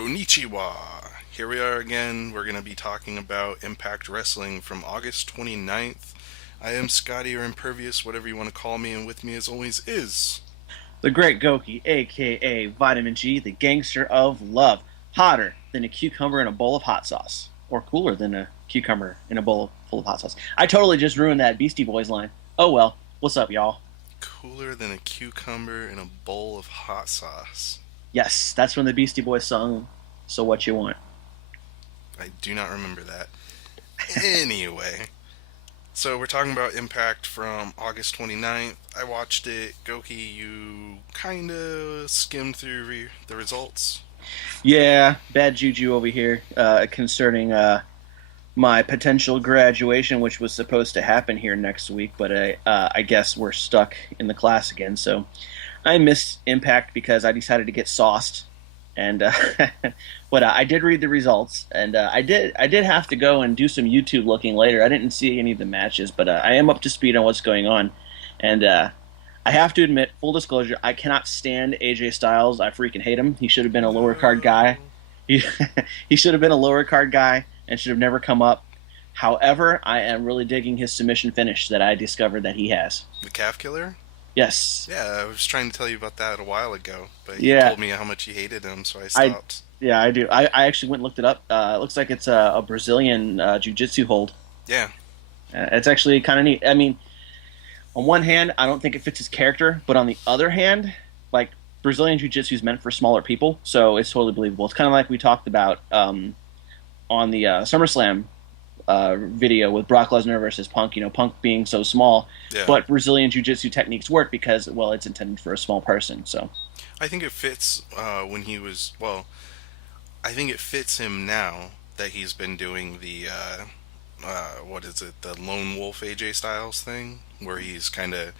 Konnichiwa! Here we are again. We're going to be talking about Impact Wrestling from August 29th. I am Scotty or Impervious, whatever you want to call me, and with me as always is. The Great Goki, aka Vitamin G, the gangster of love. Hotter than a cucumber in a bowl of hot sauce. Or cooler than a cucumber in a bowl full of hot sauce. I totally just ruined that Beastie Boys line. Oh well. What's up, y'all? Cooler than a cucumber in a bowl of hot sauce. Yes, that's from the Beastie Boys song, So What You Want. I do not remember that. Anyway, so we're talking about Impact from August 29th. I watched it. Goki, you kind of skimmed through the results. Yeah, bad juju over here concerning my potential graduation, which was supposed to happen here next week, but I guess we're stuck in the class again. So I missed Impact because I decided to get sauced, and but I did read the results, and I did have to go and do some YouTube looking later. I didn't see any of the matches, but I am up to speed on what's going on, and I have to admit, full disclosure, I cannot stand AJ Styles. I freaking hate him. He should have been a lower card guy. No. He, he should have been a lower card guy and should have never come up. However, I am really digging his submission finish that I discovered that he has. The Calf Killer? Yes. Yeah, I was trying to tell you about that a while ago, but you Yeah. told me how much you hated him, so I I stopped. yeah, I do. I actually went and looked it up. It looks like it's a Brazilian jiu-jitsu hold. Yeah, It's actually kind of neat. I mean, on one hand, I don't think it fits his character, but on the other hand, like Brazilian jiu-jitsu is meant for smaller people, so it's totally believable. It's kind of like we talked about on the SummerSlam video with Brock Lesnar versus Punk. You know, Punk being so small, yeah. but Brazilian jiu-jitsu techniques work because, well, it's intended for a small person. So I think it fits when he was, well, I think it fits him now that he's been doing what is it, the Lone Wolf AJ Styles thing, where he's kind of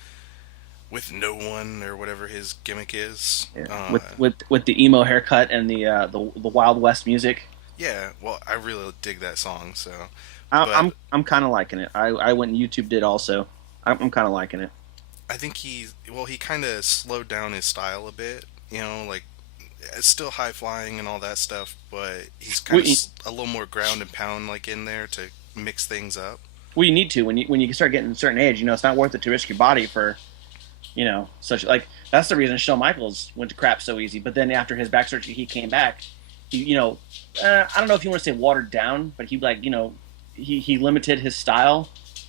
with no one or whatever his gimmick is. yeah. With the emo haircut and the Wild West music, Yeah, well, I really dig that song, so. I, But I'm kind of liking it. I went and YouTube did also. I'm kind of liking it. I think he kind of slowed down his style a bit, like it's still high flying and all that stuff, but he's kind of We a little more ground and pound like in there to mix things up. well, you need to when you start getting a certain age. You know, it's not worth it to risk your body for such like that's the reason Shawn Michaels went to crap so easy. But then after his back surgery, he came back. I don't know if you want to say watered down, but he limited his style,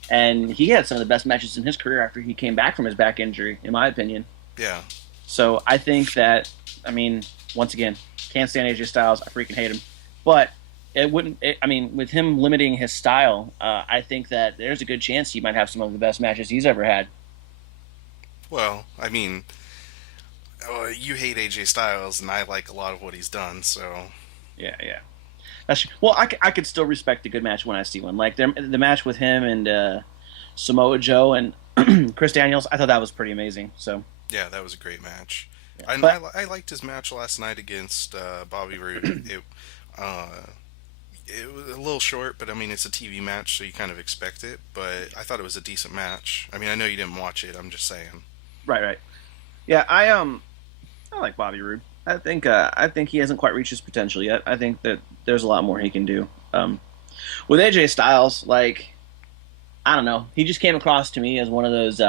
and he had some of the best matches in his career after he came back from his back injury, in my opinion. Yeah, So I think that, I mean, once again, can't stand AJ Styles. I freaking hate him. But it wouldn't. I mean, with him limiting his style, I think that there's a good chance he might have some of the best matches he's ever had. well, I mean, you hate AJ Styles, and I like a lot of what he's done, so. Yeah, yeah. Well, I could still respect a good match when I see one. Like the match with him and Samoa Joe and Chris Daniels, I thought that was pretty amazing. So, Yeah, that was a great match. yeah. I liked his match last night against Bobby Roode. Uh, it was a little short, but I mean, it's a TV match, so you kind of expect it. But I thought it was a decent match. I mean, I know you didn't watch it. I'm just saying. Right, right. Yeah, I like Bobby Roode. I think he hasn't quite reached his potential yet. I think that there's a lot more he can do. With AJ Styles, like I don't know, he just came across to me as one of those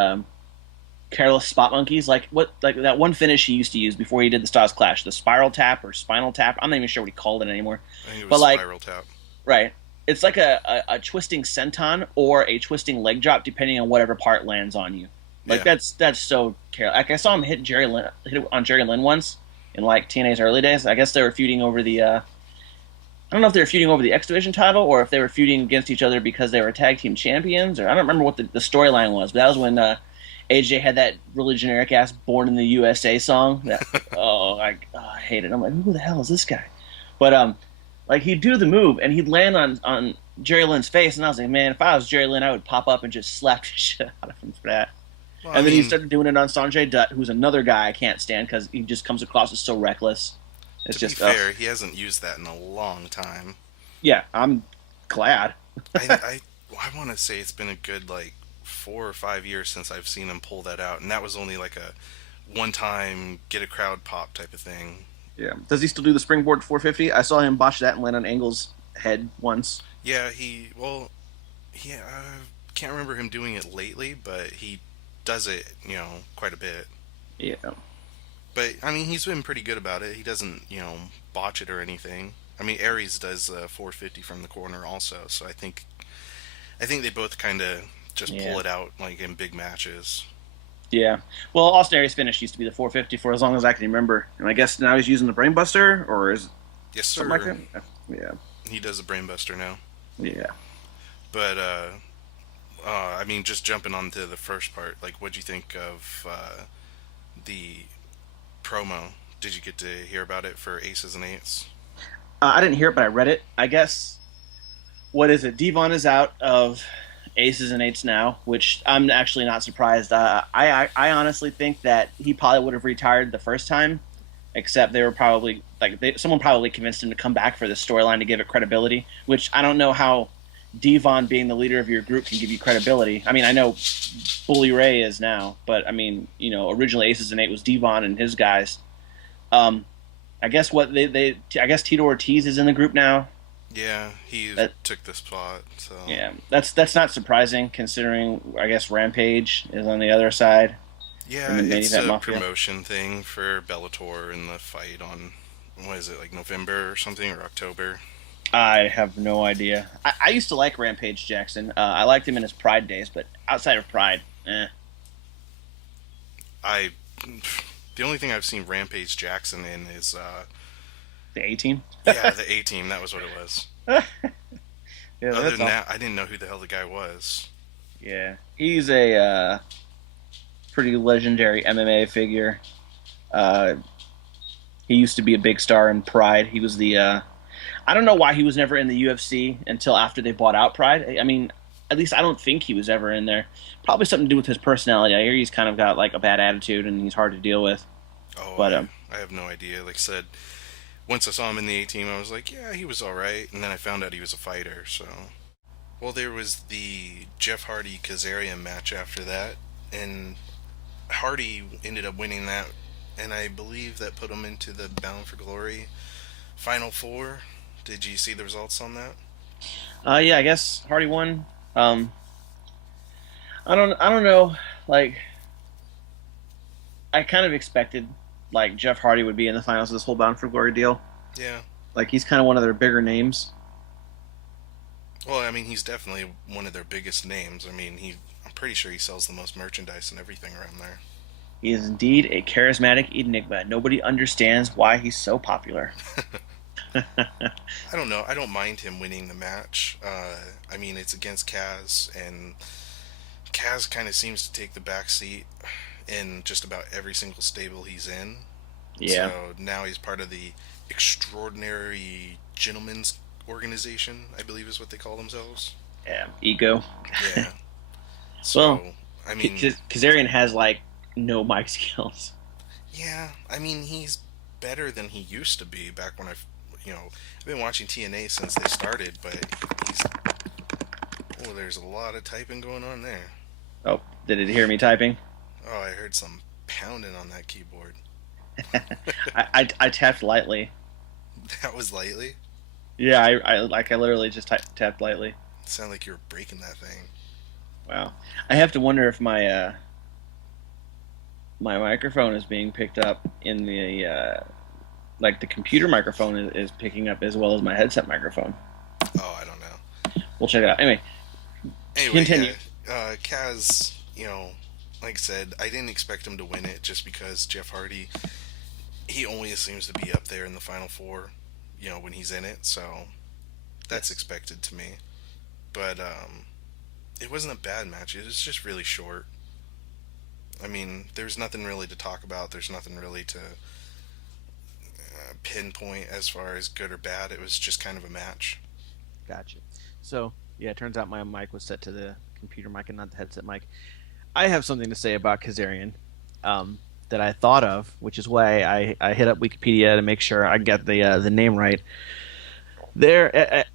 careless spot monkeys. Like that one finish he used to use before he did the Styles Clash, the spiral tap or spinal tap. I'm not even sure what he called it anymore. I think it But was like, Spiral Tap. right, it's like a twisting senton or a twisting leg drop, depending on whatever part lands on you. Like Yeah, that's so careless. Like I saw him hit it on Jerry Lynn once in like TNA's early days. I guess they were feuding over the. I don't know if they were feuding over the X Division title or if they were feuding against each other because they were tag team champions. Or I don't remember what the storyline was, but that was when AJ had that really generic ass "Born in the USA" song. That I hate it. I'm like, who the hell is this guy? But like he'd do the move and he'd land on Jerry Lynn's face, and I was like, man, if I was Jerry Lynn, I would pop up and just slap the shit out of him for that. well, I And then he mean, started doing it on Sanjay Dutt, who's another guy I can't stand because he just comes across as so reckless. It's to be just, fair, he hasn't used that in a long time. yeah, I'm glad. I I want to say it's been a good like 4 or 5 years since I've seen him pull that out, and that was only like a one-time get a crowd pop type of thing. Yeah. Does he still do the springboard 450? I saw him botch that and land on Angle's head once. Yeah, he can't remember him doing it lately, but he does it, quite a bit. Yeah. But I mean, he's been pretty good about it. He doesn't, botch it or anything. I mean, Aries does 450 from the corner also, so I think they both kind of just Yeah. pull it out like in big matches. Yeah. Well, Austin Aries finish used to be the 450 for as long as I can remember. And I guess now he's using the Brainbuster, or is it Yes, something like sir. that? Yeah. He does a brainbuster now. Yeah. But I mean, just jumping onto the first part, like, what'd you think of the promo? Did you get to hear about it for Aces and Eights? I didn't hear it, but I read it. I guess, what is it? Devon is out of Aces and Eights now, which I'm actually not surprised. I honestly think that he probably would have retired the first time, except they were probably someone probably convinced him to come back for this storyline to give it credibility. Which I don't know how Devon being the leader of your group can give you credibility. I mean, I know Bully Ray is now, but I mean, originally Aces and Eight was Devon and his guys. Um, I guess I guess Tito Ortiz is in the group now. Yeah, he That took the spot. So Yeah, that's not surprising considering I guess Rampage is on the other side in yeah, the main it's event a Mafia. promotion thing for Bellator and the fight on what is it like November or something or October. I have no idea. I used to like Rampage Jackson. I liked him in his Pride days, but outside of Pride, I the only thing I've seen Rampage Jackson in is the 18. yeah, the A Team. That was what it was. Yeah, Other that's than all. that, I didn't know who the hell the guy was. Yeah, he's a pretty legendary MMA figure. Uh, he used to be a big star in Pride. He was the I don't know why he was never in the UFC until after they bought out Pride. I mean, at least I don't think he was ever in there. Probably something to do with his personality. I hear he's kind of got like a bad attitude and he's hard to deal with. Oh, But I have no idea. Like I said, once I saw him in the A Team, I was like, yeah, he was all right. And then I found out he was a fighter. So, well, there was the Jeff Hardy Kazarian match after that, and Hardy ended up winning that, and I believe that put him into the Bound for Glory Final Four. Did you see the results on that? yeah, I guess Hardy won. Um, I don't know. Like I kind of expected like Jeff Hardy would be in the finals of this whole Bound for Glory deal. Yeah. Like he's kind of one of their bigger names. Well, I mean, he's definitely one of their biggest names. I mean, I'm pretty sure he sells the most merchandise and everything around there. He is indeed a charismatic enigma. Nobody understands why he's so popular. I don't know. I don't mind him winning the match. I mean, it's against Kaz, and Kaz kind of seems to take the back seat in just about every single stable he's in. Yeah, So now he's part of the Extraordinary Gentlemen's Organization, I believe is what they call themselves. yeah, ego. Yeah. Well, So, I mean, Kazarian has like no mic skills. yeah, I mean, he's better than he used to be back when I've been watching TNA since they started, but he's, oh, there's a lot of typing going on there. Oh, did it hear me typing? Oh, I heard some pounding on that keyboard. I tapped lightly. That was lightly. Yeah, I literally just tapped lightly. It sounded like you were breaking that thing. Wow. I have to wonder if my microphone is being picked up in the like the computer microphone is picking up as well as my headset microphone. Oh, I don't know. We'll check it out. Anyway, Anyway, continue. yeah, Kaz, like I said, I didn't expect him to win it just because Jeff Hardy, he always seems to be up there in the final four, when he's in it, so that's Yes. expected to me. But it wasn't a bad match. It was just really short. I mean, there's nothing really to talk about. There's nothing really to pinpoint as far as good or bad. It was just kind of a match. Gotcha. So yeah, it turns out my mic was set to the computer mic and not the headset mic. I have something to say about Kazarian that I thought of, which is why I hit up Wikipedia to make sure I get the name right.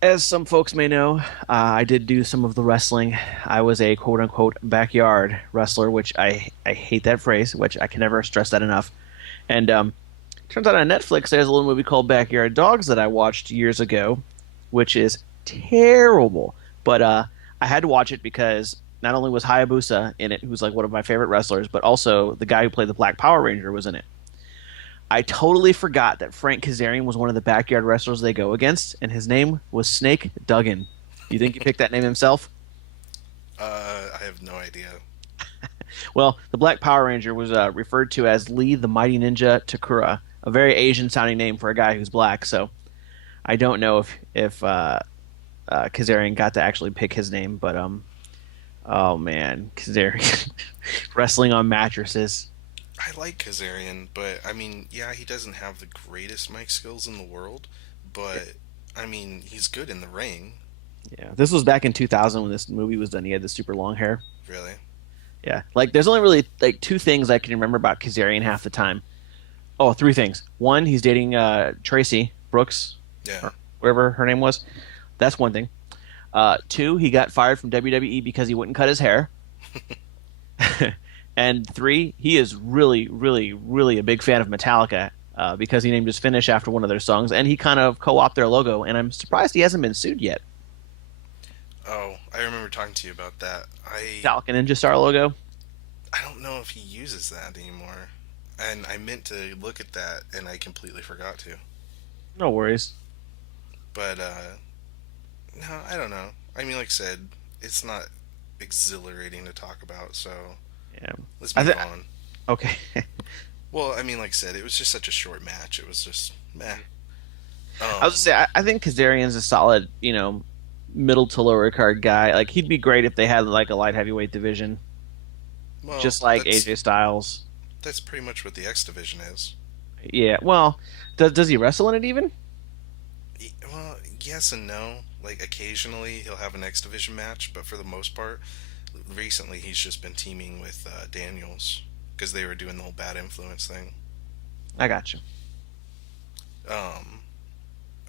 As some folks may know, I did do some of the wrestling. I was a quote unquote backyard wrestler, which I hate that phrase, which I can never stress that enough. And Turns out on Netflix there's a little movie called Backyard Dogs that I watched years ago, which is terrible. But I had to watch it because not only was Hayabusa in it, who's like one of my favorite wrestlers, but also the guy who played the Black Power Ranger was in it. I totally forgot that Frank Kazarian was one of the backyard wrestlers they go against, and his name was Snake Duggan. Do you think he picked that name himself? I have no idea. Well, the Black Power Ranger was referred to as Lee the Mighty Ninja Takura, a very Asian sounding name for a guy who's black. So I don't know if Kazarian got to actually pick his name, but oh man, Kazarian wrestling on mattresses. I like Kazarian, but I mean, yeah, he doesn't have the greatest mic skills in the world, but I mean, he's good in the ring. Yeah, this was back in 2000 when this movie was done. He had the super long hair. Really? Yeah, like there's only really like two things I can remember about Kazarian half the time. Oh, three things. One, he's dating Tracy Brooks, Yeah. or whatever her name was. That's one thing. Two, he got fired from WWE because he wouldn't cut his hair. And three, he is really, really, really a big fan of Metallica because he named his finish after one of their songs, and he kind of co-opted their logo. And I'm surprised he hasn't been sued yet. Oh, I remember talking to you about that. Metallica Ninja Star logo. I don't know if he uses that anymore. And I meant to look at that and I completely forgot to. No worries. But no, I don't know. I mean, like I said, it's not exhilarating to talk about, so Yeah. let's I move th- on. okay. Well, I mean, like I said, it was just such a short match. It was just meh. I was say I think Kazarian's a solid, middle to lower card guy. Like he'd be great if they had like a light heavyweight division, Well, just like that's AJ Styles. that's pretty much what the X division is. Yeah. Well, does he wrestle in it even? Well, yes and no. Like occasionally he'll have an X division match, but for the most part, recently he's just been teaming with Daniels because they were doing the whole bad influence thing. I got you. Um,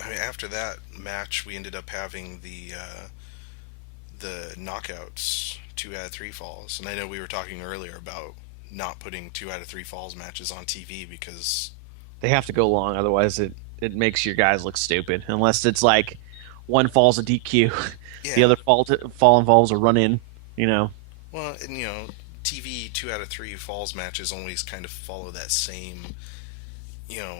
I mean, after that match, we ended up having the knockouts, 2 out of 3 falls, and I know we were talking earlier about not putting 2 out of 3 falls matches on TV because They have to go long, otherwise it makes your guys look stupid. Unless it's like one falls a DQ, the yeah, other fall involves a run in. You know. well, and TV 2 out of 3 falls matches always kind of follow that same, you know,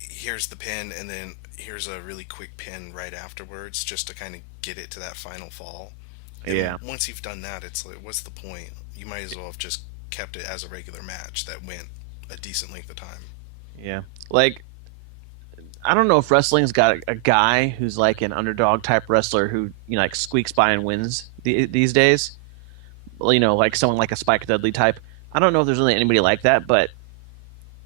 here's the pin and then here's a really quick pin right afterwards just to kind of get it to that final fall. And Yeah. once you've done that, it's like, what's the point? You might as well have just kept it as a regular match that went a decent length of time. Yeah. Like I don't know if wrestling's got a guy who's like an underdog type wrestler who like squeaks by and wins these days. Well, like someone like a Spike Dudley type. I don't know if there's really anybody like that, but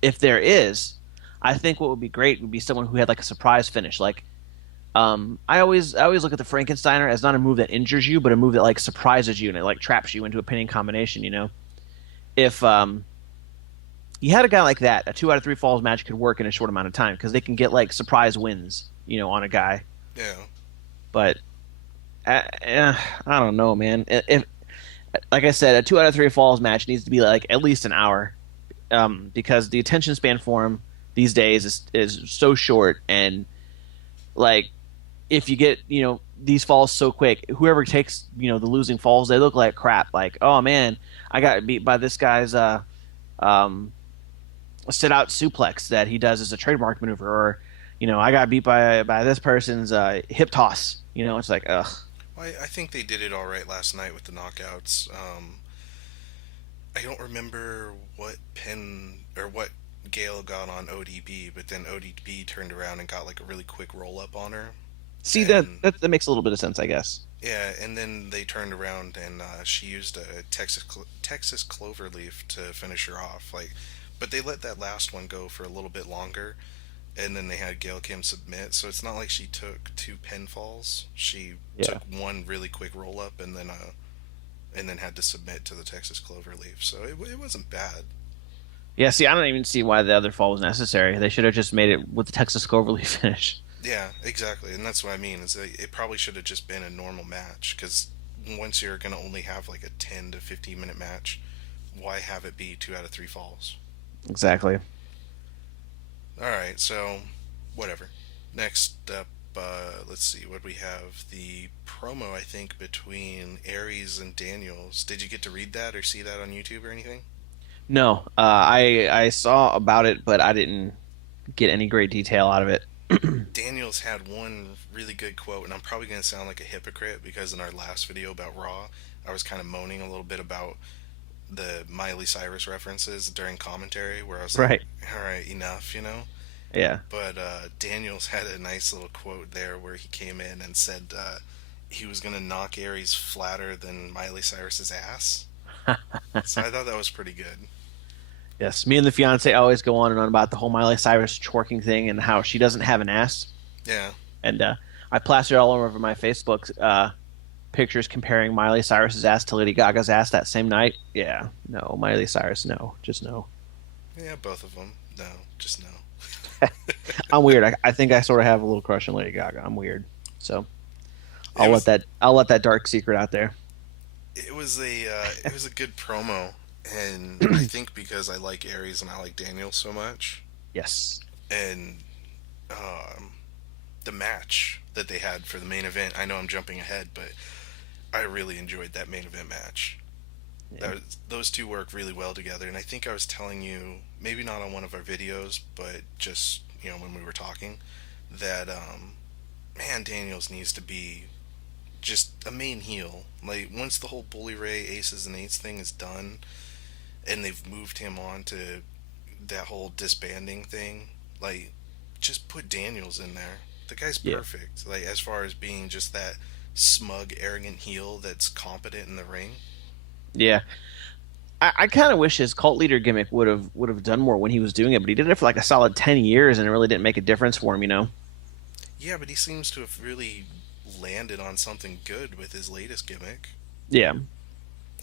if there is, I think what would be great would be someone who had like a surprise finish. Like, I always look at the Frankensteiner as not a move that injures you, but a move that like surprises you and it like traps you into a pinning combination. If you had a guy like that, a 2 out of 3 falls match could work in a short amount of time because they can get like surprise wins, on a guy. Yeah. But I don't know, man. If like I said, a 2 out of 3 falls match needs to be like at least an hour, because the attention span for him these days is so short, and like if you get these falls so quick, whoever takes the losing falls, they look like crap. Like, oh man, I got beat by this guy's um sit out suplex that he does as a trademark maneuver, or I got beat by this person's hip toss. It's like ugh. Well, I think they did it all right last night with the knockouts. I don't remember what pin or what Gail got on ODB, but then ODB turned around and got like a really quick roll up on her. See, that, And that that makes a little bit of sense, I guess. yeah, and then they turned around and she used a Texas cloverleaf to finish her off. Like, but they let that last one go for a little bit longer, and then they had Gail Kim submit. So it's not like she took 2 pinfalls. She Yeah. took one really quick roll up and then had to submit to the Texas cloverleaf. So it wasn't bad. Yeah, see, I don't even see why the other fall was necessary. They should have just made it with the Texas Cloverleaf finish. Yeah, exactly, and that's what I mean. Is that it probably should have just been a normal match because once you're gonna only have like a 10 to 15 minute match, why have it be 2 out of 3 falls? Exactly. All right, so whatever. Next up, let's see what we have. The promo, I think, between Aries and Daniels. Did you get to read that or see that on YouTube or anything? No, I saw about it, but I didn't get any great detail out of it. Daniels had one really good quote, and I'm probably going to sound like a hypocrite because in our last video about Raw, I was kind of moaning a little bit about the Miley Cyrus references during commentary, where I was like, Right. all right, enough, you know? Yeah. But Daniels had a nice little quote there where he came in and said he was going to knock Aries flatter than Miley Cyrus's ass. So I thought that was pretty good. Yes, me and the fiance always go on and on about the whole Miley Cyrus twerking thing and how she doesn't have an ass. Yeah. And I plastered all over my Facebook pictures comparing Miley Cyrus's ass to Lady Gaga's ass that same night. Yeah, no, Miley Cyrus, no, just no. Yeah, both of them. No, just no. I'm weird. I think I sort of have a little crush on Lady Gaga. I'm weird, so It was I'll let that dark secret out there. it was a good promo, and I think because I like Aries and I like Daniels so much, Yes. and um, the match that they had for the main event. I know I'm jumping ahead, but I really enjoyed that main event match. Yeah. Those two work really well together, and I think I was telling you, maybe not on one of our videos, but just when we were talking, that man, Daniels needs to be just a main heel. Like once the whole Bully Ray Aces and Eights thing is done, and they've moved him on to that whole disbanding thing, like just put Daniels in there. The guy's Yeah. perfect. Like as far as being just that smug, arrogant heel that's competent in the ring. Yeah. I kind of wish his cult leader gimmick would have done more when he was doing it, but he did it for like a solid 10 years, and it really didn't make a difference for him, you know. Yeah, but he seems to have really landed on something good with his latest gimmick. Yeah.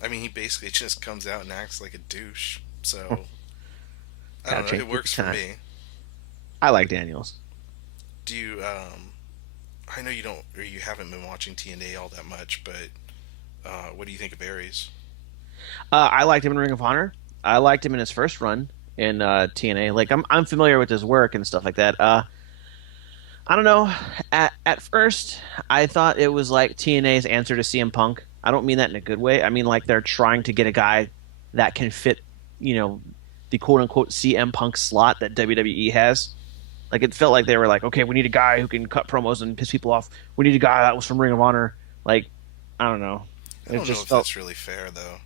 I mean, he basically just comes out and acts like a douche. So, I Gotta don't know, change it with the works for time. me. I like Daniels. Do you, I know you don't, or you haven't been watching TNA all that much, but what do you think of Aries? I liked him in Ring of Honor. I liked him in his first run in TNA. Like I'm familiar with his work and stuff like that. I don't know. At first, I thought it was like TNA's answer to CM Punk. I don't mean that in a good way. I mean like they're trying to get a guy that can fit, you know, the quote unquote CM Punk slot that WWE has. Like it felt like they were like, okay, we need a guy who can cut promos and piss people off. We need a guy that was from Ring of Honor. Like I don't know. I It don't know just if felt. that's really fair, though.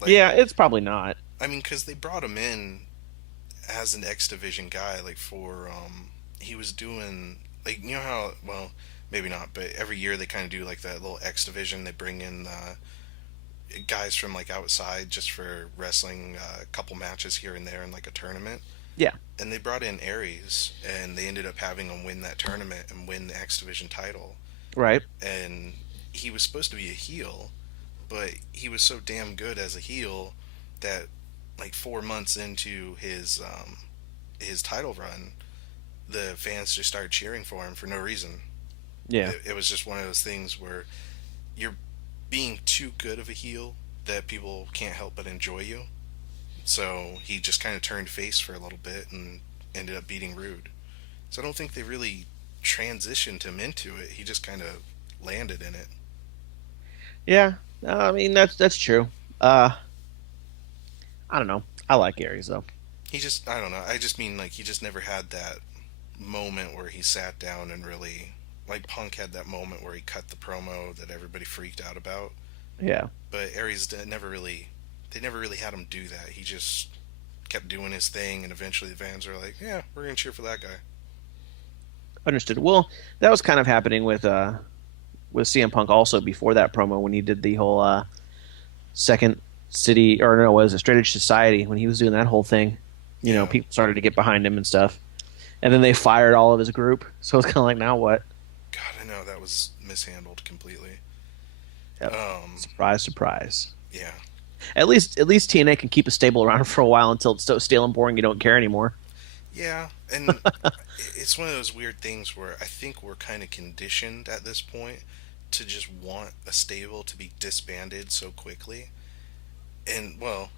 Like, Yeah, it's probably not. I mean, because they brought him in as an X Division guy, like, for, he was doing, like, you know how, well, maybe not, but every year they kind of do, like, that little X Division. They bring in guys from, like, outside just for wrestling a couple matches here and there in, like, a tournament. Yeah, And they brought in Aries, and they ended up having him win that tournament and win the X Division title. right. And he was supposed to be a heel, but he was so damn good as a heel that like 4 months into his title run, the fans just started cheering for him for no reason. Yeah. It was just one of those things where you're being too good of a heel that people can't help but enjoy you. So he just kind of turned face for a little bit and ended up beating Rude. So I don't think they really transitioned him into it. He just kind of landed in it. Yeah. I mean that's true. Uh I don't know. I like Aries though. He just, I don't know. I just mean like he just never had that moment where he sat down and really, like Punk had that moment where he cut the promo that everybody freaked out about. Yeah. But Aries never really, they never really had him do that. He just kept doing his thing, and eventually the fans were like, "Yeah, we're gonna cheer for that guy." Understood. Well, that was kind of happening with CM Punk also before that promo when he did the whole second city or no, was it Straight Edge Society when he was doing that whole thing. You know, Yeah, people started to get behind him and stuff. And then they fired all of his group. So it's kind of like now what? God, I know that was mishandled completely. Yep. Um, Surprise, surprise. yeah, At least TNA can keep a stable around for a while until it's so stale and boring you don't care anymore. yeah, and it's one of those weird things where I think we're kind of conditioned at this point to just want a stable to be disbanded so quickly. And well,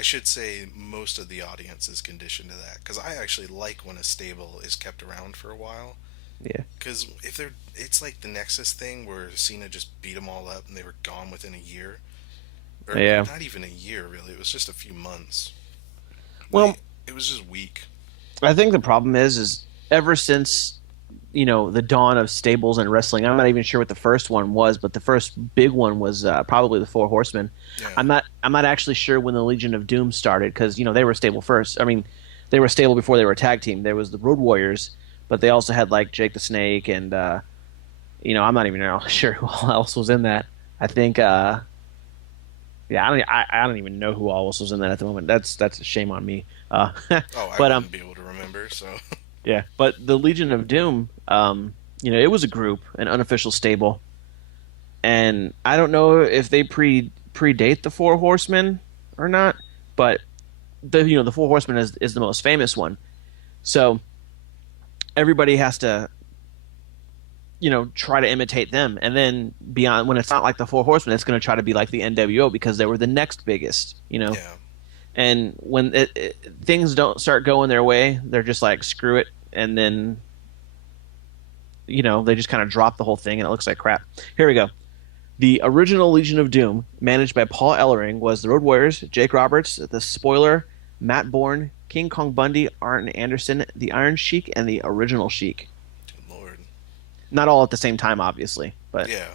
I should say most of the audience is conditioned to that because I actually like when a stable is kept around for a while. Yeah. Because if they're, it's like the Nexus thing where Cena just beat them all up and they were gone within a year, or Yeah. not even a year really. It was just a few months. Well, Like it was just weak. I think the problem is ever since the dawn of stables and wrestling. I'm not even sure what the first one was, but the first big one was probably the Four Horsemen. Yeah, I'm not actually sure when the Legion of Doom started because they were stable first. I mean, they were stable before they were a tag team. There was the Road Warriors, but they also had like Jake the Snake and I'm not even sure who else was in that. I think yeah, I don't even know who all else was in that at the moment. That's a shame on me. oh, I But wouldn't be able to remember. So yeah, but the Legion of Doom, it was a group, an unofficial stable, and I don't know if they predate the Four Horsemen or not, but the Four Horsemen is the most famous one. So everybody has to try to imitate them, and then beyond when it's not like the Four Horsemen, it's going to try to be like the NWO because they were the next biggest. yeah, And when things don't start going their way, they're just like screw it, and then they just kind of drop the whole thing and it looks like crap. Here we go. The original Legion of Doom, managed by Paul Ellering, was the Road Warriors, Jake Roberts, the Spoiler, Matt Bourne, King Kong Bundy, Arn Anderson, the Iron Sheik, and the original Sheik. good lord. Not all at the same time, obviously, but Yeah,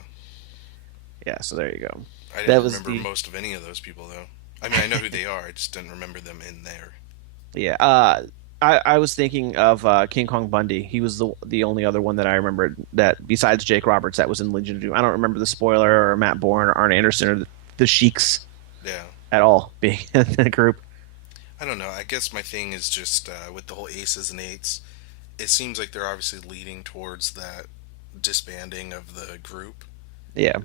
yeah. So there you go. I didn't That was remember the most of any of those people though. I mean, I know who they are. I just didn't remember them in there. yeah. I was thinking of King Kong Bundy. He was the only other one that I remembered that besides Jake Roberts that was in Legion of Doom. I don't remember the Spoiler or Matt Bourne or Arn Anderson or the Sheiks Yeah, at all being in the group. I don't know. I guess my thing is just with the whole aces and eights. It seems like they're obviously leading towards that disbanding of the group, Yeah.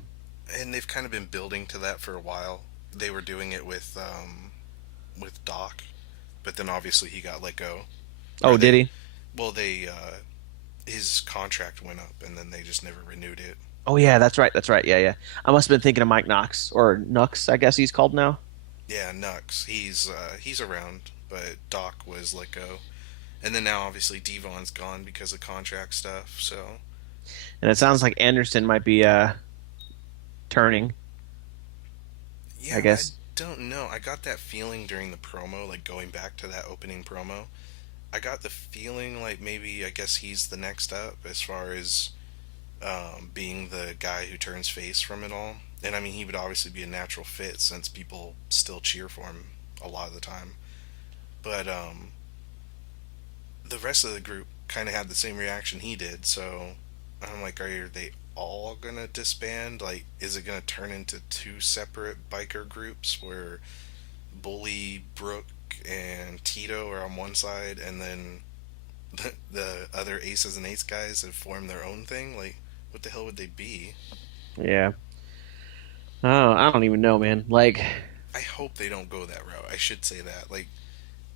and they've kind of been building to that for a while. They were doing it with Doc, but then obviously he got let go, or Oh, did they, he? well, they his contract went up, and then they just never renewed it. Oh yeah, that's right. That's right. Yeah, yeah. I must have been thinking of Mike Knox or Nux, I guess he's called now. Yeah, Nux, he's around, but Doc was let go, and then now obviously Devon's gone because of contract stuff. So And it sounds like Anderson might be turning, I yeah, I guess. don't know. I got that feeling during the promo, like going back to that opening promo. I got the feeling like maybe I guess he's the next up as far as being the guy who turns face from it all. And I mean, he would obviously be a natural fit since people still cheer for him a lot of the time. But the rest of the group kind of had the same reaction he did. So I'm like, are they all gonna disband? Like, is it gonna turn into two separate biker groups where Bully, Brooke, and Tito are on one side, and then the other Aces and Eights guys have formed their own thing? Like, what the hell would they be? Yeah. Oh, I don't even know, man. Like, I hope they don't go that route. I should say that. Like,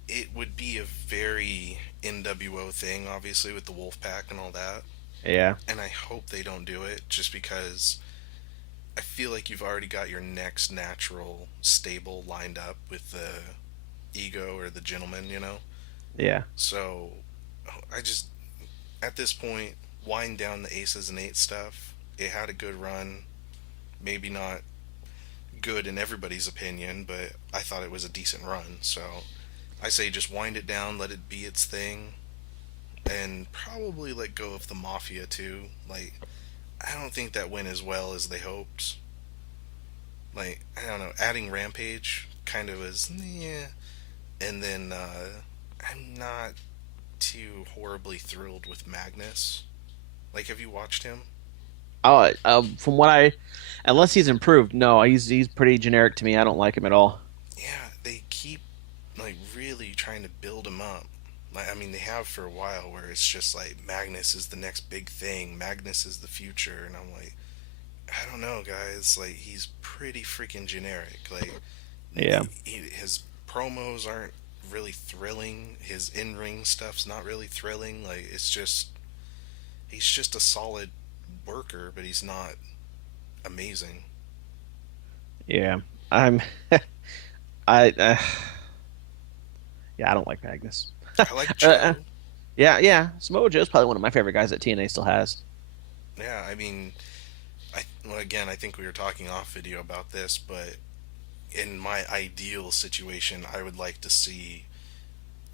it would be a very NWO thing, obviously, with the Wolfpack and all that. yeah, And I hope they don't do it just because I feel like you've already got your next natural stable lined up with the ego or the gentleman. yeah, So I just, at this point, wind down the Aces and Eight stuff. It had a good run. Maybe not good in everybody's opinion, but I thought it was a decent run. So I say just wind it down, let it be its thing, and probably let go of the Mafia too. Like, I don't think that went as well as they hoped. Like, I don't know, adding Rampage kind of was, yeah. And then I'm not too horribly thrilled with Magnus. Like, have you watched him? Oh, from what unless he's improved, no, he's pretty generic to me. I don't like him at all. Yeah, they keep like really trying to build him up. Like, I mean, they have for a while where it's just like Magnus is the next big thing. Magnus is the future, and I'm like, I don't know, guys. Like, he's pretty freaking generic. Like, Yeah, his promos aren't really thrilling. His in-ring stuff's not really thrilling. Like, it's just he's just a solid worker, but he's not amazing. yeah. I'm I Yeah, I don't like Magnus. I like uh, Joe. yeah, yeah. Samoa Joe's probably one of my favorite guys that TNA still has. Yeah, I mean, well, again, I think we were talking off video about this, but in my ideal situation, I would like to see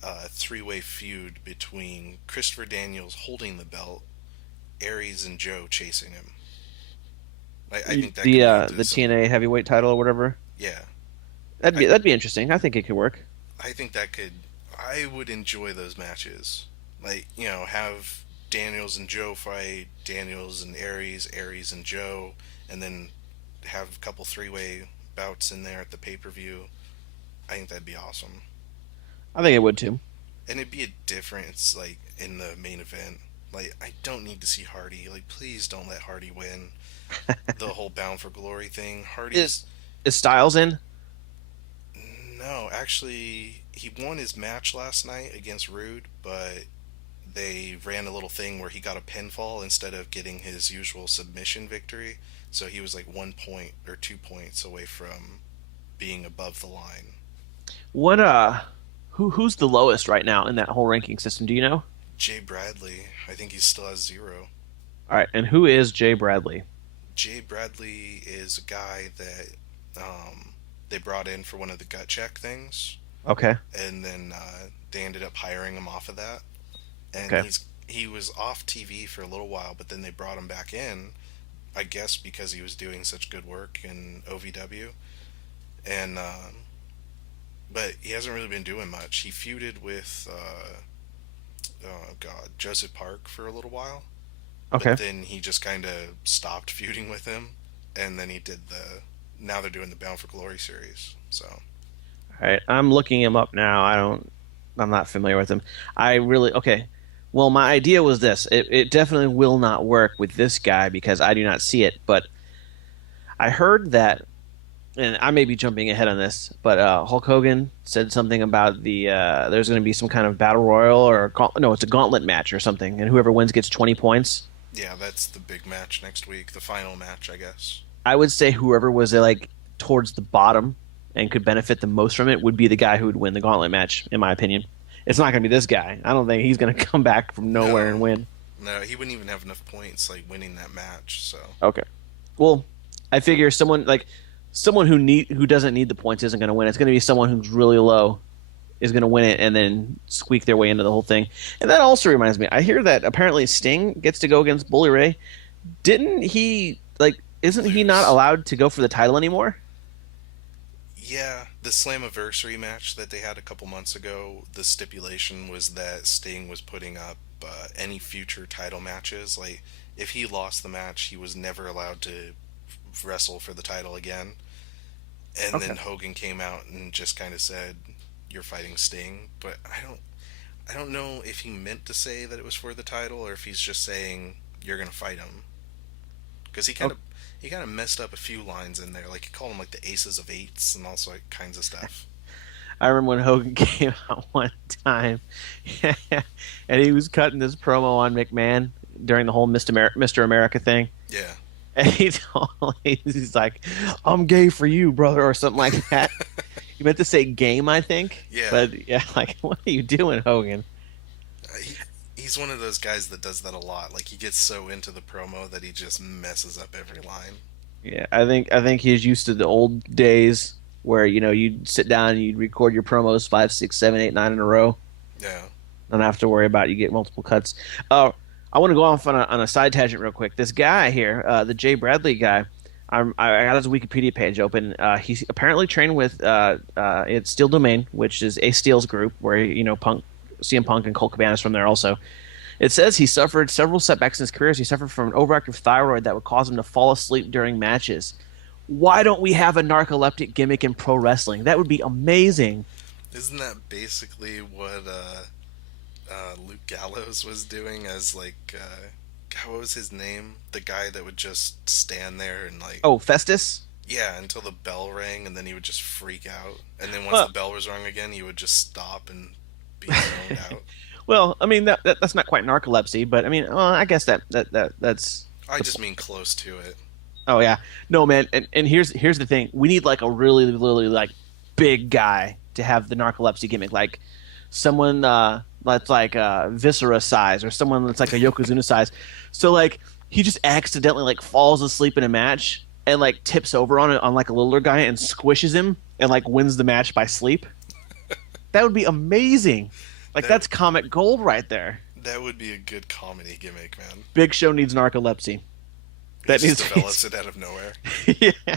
a three-way feud between Christopher Daniels holding the belt, Aries and Joe chasing him. I think that could lead to The some. TNA heavyweight title or whatever. Yeah, That'd I be interesting. I think it could work. I think that could. I would enjoy those matches. Like, have Daniels and Joe fight, Daniels and Aries, Aries and Joe, and then have a couple three-way bouts in there at the pay-per-view. I think that'd be awesome. I think it would too. And it'd be a difference, like, in the main event. Like, I don't need to see Hardy. Like, please don't let Hardy win the whole Bound for Glory thing. Is Hardy's. is Styles in? No, actually, he won his match last night against Rude, but they ran a little thing where he got a pinfall instead of getting his usual submission victory. So he was like 1 point or 2 points away from being above the line. What who's the lowest right now in that whole ranking system? Do you know? Jay Bradley, I think he still has zero. All right, and who is Jay Bradley? Jay Bradley is a guy that they brought in for one of the gut check things, Okay, and then they ended up hiring him off of that. And okay. he was off TV for a little while, but then they brought him back in, I guess because he was doing such good work in OVW, and but he hasn't really been doing much. He feuded with oh god, Joseph Park for a little while, but Okay. then he just kind of stopped feuding with him, and then he did the. Now they're doing the Bound for Glory series. So All right. I'm looking him up now. I'm not familiar with him. I really okay. Well, my idea was this. It definitely will not work with this guy because I do not see it, but I heard that and I may be jumping ahead on this, but Hulk Hogan said something about there's going to be some kind of battle royal no, it's a gauntlet match or something, and whoever wins gets 20 points. yeah, that's the big match next week, the final match, I guess. I would say whoever was like towards the bottom and could benefit the most from it would be the guy who would win the gauntlet match, in my opinion. It's not going to be this guy. I don't think he's going to come back from nowhere and No, win. no, he wouldn't even have enough points like winning that match. So Okay. Well, I figure someone who doesn't need the points isn't going to win. It's going to be someone who's really low is going to win it and then squeak their way into the whole thing. And that also reminds me, I hear that apparently Sting gets to go against Bully Ray. Didn't he like? Isn't he not lose. allowed to go for the title anymore? Yeah, the Slammiversary match that they had a couple months ago, the stipulation was that Sting was putting up any future title matches. Like, if he lost the match, he was never allowed to wrestle for the title again. And Okay. then Hogan came out and just kind of said, "You're fighting Sting," but I don't know if he meant to say that it was for the title or if he's just saying you're gonna fight him because Okay. he kind of messed up a few lines in there. Like he called them like the Aces of Eights and all sorts kinds of stuff. I remember when Hogan came out one time, and he was cutting this promo on McMahon during the whole Mr. America thing. Yeah, And he's like, "I'm gay for you, brother," or something like that. He meant to say game, I think. yeah. But yeah, like, what are you doing, Hogan? He's one of those guys that does that a lot. Like he gets so into the promo that he just messes up every line. Yeah, I think he's used to the old days where you'd sit down and you'd record your promos 5, 6, 7, 8, 9 in a row. Yeah. Don't have to worry about you get multiple cuts. I want to go off on a side tangent real quick. This guy here, the Jay Bradley guy, I got his Wikipedia page open. He's apparently trained with it's Steel Domain, which is Ace Steel's group, where CM Punk and Colt Cabana is from there also. It says he suffered several setbacks in his career. He suffered from an overactive thyroid that would cause him to fall asleep during matches. Why don't we have a narcoleptic gimmick in pro wrestling? That would be amazing. Isn't that basically what Luke Gallows was doing as like God, what was his name? The guy that would just stand there and like Oh, Festus? yeah until the bell rang and then he would just freak out and then once Well, the bell was rung again he would just stop and be zoned out. well, I mean that's not quite narcolepsy, but I mean, well, I guess that's I the just point. mean close to it. Oh yeah, no man, and here's the thing: we need like a really like big guy to have the narcolepsy gimmick. Like someone that's like Viscera size or someone that's like a Yokozuna size. So like he just accidentally like falls asleep in a match and like tips over on it on like a littler guy and squishes him and like wins the match by sleep. That would be amazing. Like That that's comic gold right there. that would be a good comedy gimmick, man. Big Show needs narcolepsy. He That just needs to develops it out of nowhere. be. Yeah.